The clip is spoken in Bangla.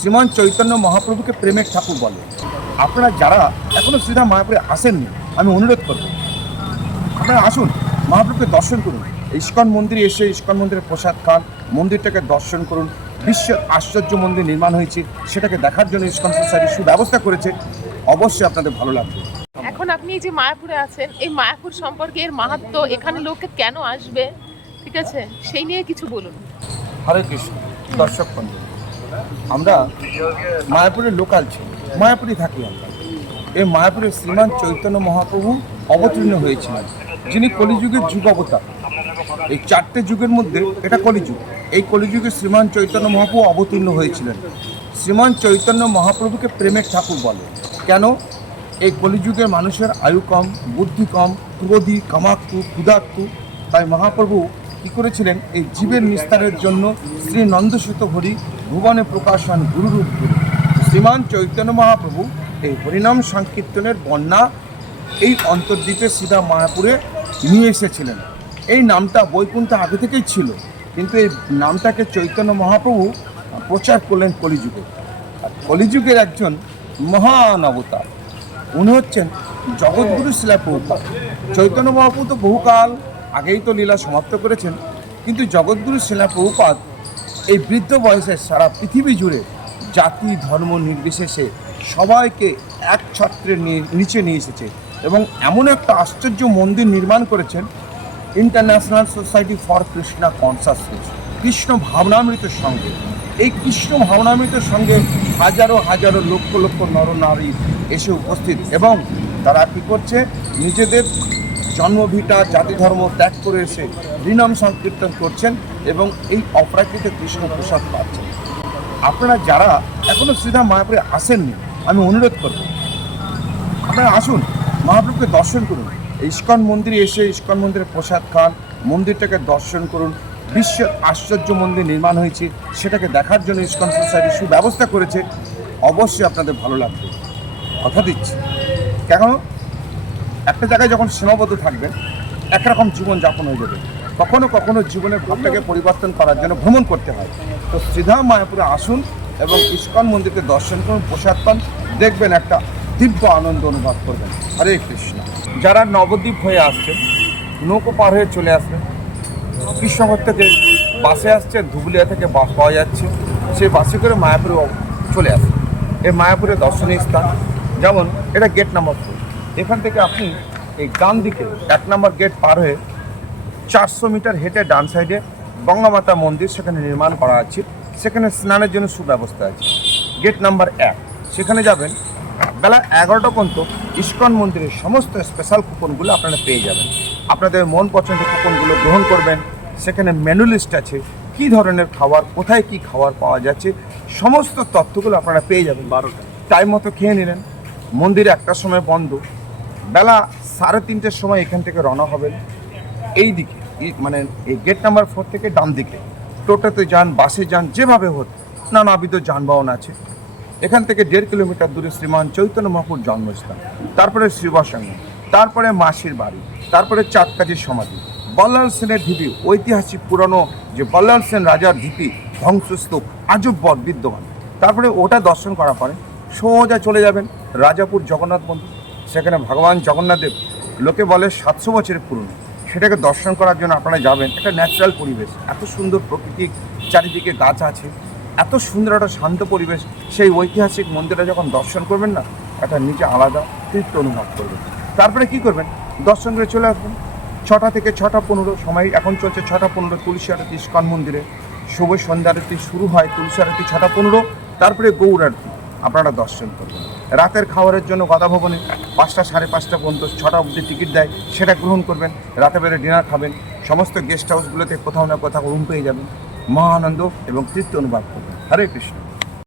শ্রীমান চৈতন্য মহাপ্রভুকে প্রেমের ঠাকুর বলে। আপনারা যারা এখনো শ্রীধাম মায়াপুরে আসেননি, আমি অনুরোধ করব আপনারা আসুন, মহাপ্রভুকে দর্শন করুন। ইস্কন মন্দিরে এসে ইস্কন মন্দিরের প্রসাদ খান, মন্দিরটাকে দর্শন করুন। বিশ্বের আশ্চর্য মন্দির নির্মাণ হয়েছে, সেটাকে দেখার জন্য ইস্কন সোসাইটি সুব্যবস্থা করেছে। অবশ্যই আপনাদের ভালো লাগবে। এখন আপনি এই যে মায়াপুরে আছেন, এই মায়াপুর সম্পর্কে এর মাহাত্ম্য, এখানে লোকে কেন আসবে, ঠিক আছে, সেই নিয়ে কিছু বলুন। হরে কৃষ্ণ। দর্শক বন্ধু, আমরা মায়াপুরের লোকাল ছিল, মায়াপুরে থাকি আমরা। এই মায়াপুরে শ্রীমান চৈতন্য মহাপ্রভু অবতীর্ণ হয়েছিলেন, যিনি কলিযুগের যুগ অবতার। এই চারটে যুগের মধ্যে এটা কলিযুগ। এই কলিযুগে শ্রীমান চৈতন্য মহাপ্রভু অবতীর্ণ হয়েছিলেন। শ্রীমান চৈতন্য মহাপ্রভুকে প্রেমের ঠাকুর বলে। কেন? এই কলিযুগের মানুষের আয়ু কম, বুদ্ধি কম, ক্রোধী, কামাক্তু, ক্ষুধার্তু। তাই মহাপ্রভু কী করেছিলেন? এই জীবের নিস্তারের জন্য শ্রী নন্দসুত হরি ভুবনে প্রকাশন গুরুরূপ গুরু শ্রীমান চৈতন্য মহাপ্রভু এই হরিনাম সংকীর্তনের বন্যা এই অন্তর্দ্বীপে সিধা মায়াপুরে নিয়ে এসেছিলেন। এই নামটা বৈকুণ্ঠে আগে থেকেই ছিল, কিন্তু এই নামটাকে চৈতন্য মহাপ্রভু প্রচার করলেন কলিযুগে। আর কলিযুগের একজন মহান অবতার, উনি হচ্ছেন জগৎগুরু শিলা প্রভুপাদ। চৈতন্য মহাপ্রভু তো বহুকাল আগেই তো লীলা সমাপ্ত করেছেন, কিন্তু জগৎগুরু শিলা প্রভুপাদ এই বৃদ্ধ বয়সে সারা পৃথিবী জুড়ে জাতি ধর্ম নির্বিশেষে সবাইকে এক ছত্রের নিচে নিয়ে এসেছে এবং এমন একটা আশ্চর্য মন্দির নির্মাণ করেছেন, international society for Krishna consciousness, Krishna ভাবনামৃতের সঙ্গে। এই কৃষ্ণ ভাবনামৃতের সঙ্গে হাজারো হাজারো লক্ষ লক্ষ নরনারী এসে উপস্থিত, এবং তারা কী করছে? নিজেদের জন্মভিটা জাতি ধর্ম ত্যাগ করে এসে হরিনাম সংকীর্তন করছেন এবং এই অপ্রাকৃত কৃষ্ণ প্রসাদ পাচ্ছেন। আপনারা যারা এখনো শ্রীধাম মায়াপুরে আসেননি, আমি অনুরোধ করব আপনারা আসুন, মহাপ্রভুকে দর্শন করুন। ইস্কন মন্দিরে এসে ইস্কন মন্দিরের প্রসাদ খান, মন্দিরটাকে দর্শন করুন। বিশ্বের আশ্চর্য মন্দির নির্মাণ হয়েছে, সেটাকে দেখার জন্য ইস্কন সোসাইটি সুব্যবস্থা করেছে। অবশ্যই আপনাদের ভালো লাগবে, কথা দিচ্ছি। কেন? একটা জায়গায় যখন সীমাবদ্ধ থাকবেন, একরকম জীবনযাপন হয়ে যাবে। কখনো কখনো জীবনের ভাবটাকে পরিবর্তন করার জন্য ভ্রমণ করতে হয়। তো শ্রীধাম মায়াপুরে আসুন এবং ইস্কন মন্দিরকে দর্শন করুন, প্রসাদ পান, দেখবেন একটা দিব্য আনন্দ অনুভব করবেন। হরে কৃষ্ণ। যারা নবদ্বীপ হয়ে আসছেন, নৌকো পার হয়ে চলে আসবেন। কৃষ্ণনগর থেকে বাসে আসছে, ধুবুলিয়া থেকে বাস পাওয়া যাচ্ছে, সেই বাসে করে মায়াপুরে চলে আসবে। এই মায়াপুরের দর্শনীয় স্থান, যেমন এটা গেট নাম্বার 4। এখান থেকে আপনি এই ডান দিকে 1 নম্বর গেট পার হয়ে 400 মিটার হেঁটে ডান সাইডে গঙ্গামাতা মন্দির সেখানে নির্মাণ করা আছে, সেখানে স্নানের জন্য সুব্যবস্থা আছে। গেট নাম্বার 1, সেখানে যাবেন। বেলা 11টা পর্যন্ত ইস্কন মন্দিরের সমস্ত স্পেশাল কুপনগুলো আপনারা পেয়ে যাবেন। আপনাদের মন পছন্দের কুপনগুলো গ্রহণ করবেন। সেখানে মেনু লিস্ট আছে, কী ধরনের খাবার, কোথায় কি খাবার পাওয়া যাচ্ছে, সমস্ত তথ্যগুলো আপনারা পেয়ে যাবেন। 12টা টাইম মতো খেয়ে নিলেন। মন্দির 1টার সময় বন্ধ। বেলা 3:30টার সময় এখান থেকে রওনা হবেন এই দিকে, মানে এই গেট নাম্বার 4 থেকে ডান দিকে। টোটোতে যান, বাসে যান, যেভাবে হোক, নানাবিধ যানবাহন আছে। এখান থেকে 1.5 কিলোমিটার দূরে শ্রীমান চৈতন্য মহাপ্রভুর জন্মস্থান, তারপরে শিবসঙ্গম, তারপরে মাসির বাড়ি, তারপরে চাঁদকাজির সমাধি, বল্লাল সেনের ঢিপি, ঐতিহাসিক পুরনো যে বল্লাল সেন রাজার ঢিপি ধ্বংসস্তূপ আজব বিদ্যমান। তারপরে ওটা দর্শন করার পরে সোজা চলে যাবেন রাজাপুর জগন্নাথ মন্দির। সেখানে ভগবান জগন্নাথদেব লোকে বলে 700 বছরের পুরনো, সেটাকে দর্শন করার জন্য আপনারা যাবেন। একটা ন্যাচারাল পরিবেশ, এত সুন্দর প্রকৃতি, চারিদিকে গাছ আছে, এত সুন্দর একটা শান্ত পরিবেশ। সেই ঐতিহাসিক মন্দিরে যখন দর্শন করবেন না, একটা নিজে আলাদা তৃপ্তি অনুভব করবেন। তারপরে কি করবেন? দর্শন করে চলে আসবেন। 6টা থেকে 6:15 সময়, এখন চলছে 6:15 তুলসী আরতি ইস্কন মন্দিরে। শুভ সন্ধ্যা আরতি শুরু হয় তুলসী আরতি 6:15, তারপরে গৌর আরতি আপনারা দর্শন করবেন। রাতের খাবারের জন্য গদা ভবনে 5টা 5:30 পর্যন্ত 6টা অবধি টিকিট দেয়, সেটা গ্রহণ করবেন। রাতে বেড়ে ডিনার খাবেন। সমস্ত গেস্ট হাউসগুলোতে কোথাও না কোথাও রুম পেয়ে যাবেন। মহা আনন্দ এবং তৃপ্তি অনুভব করবেন। হরে কৃষ্ণ।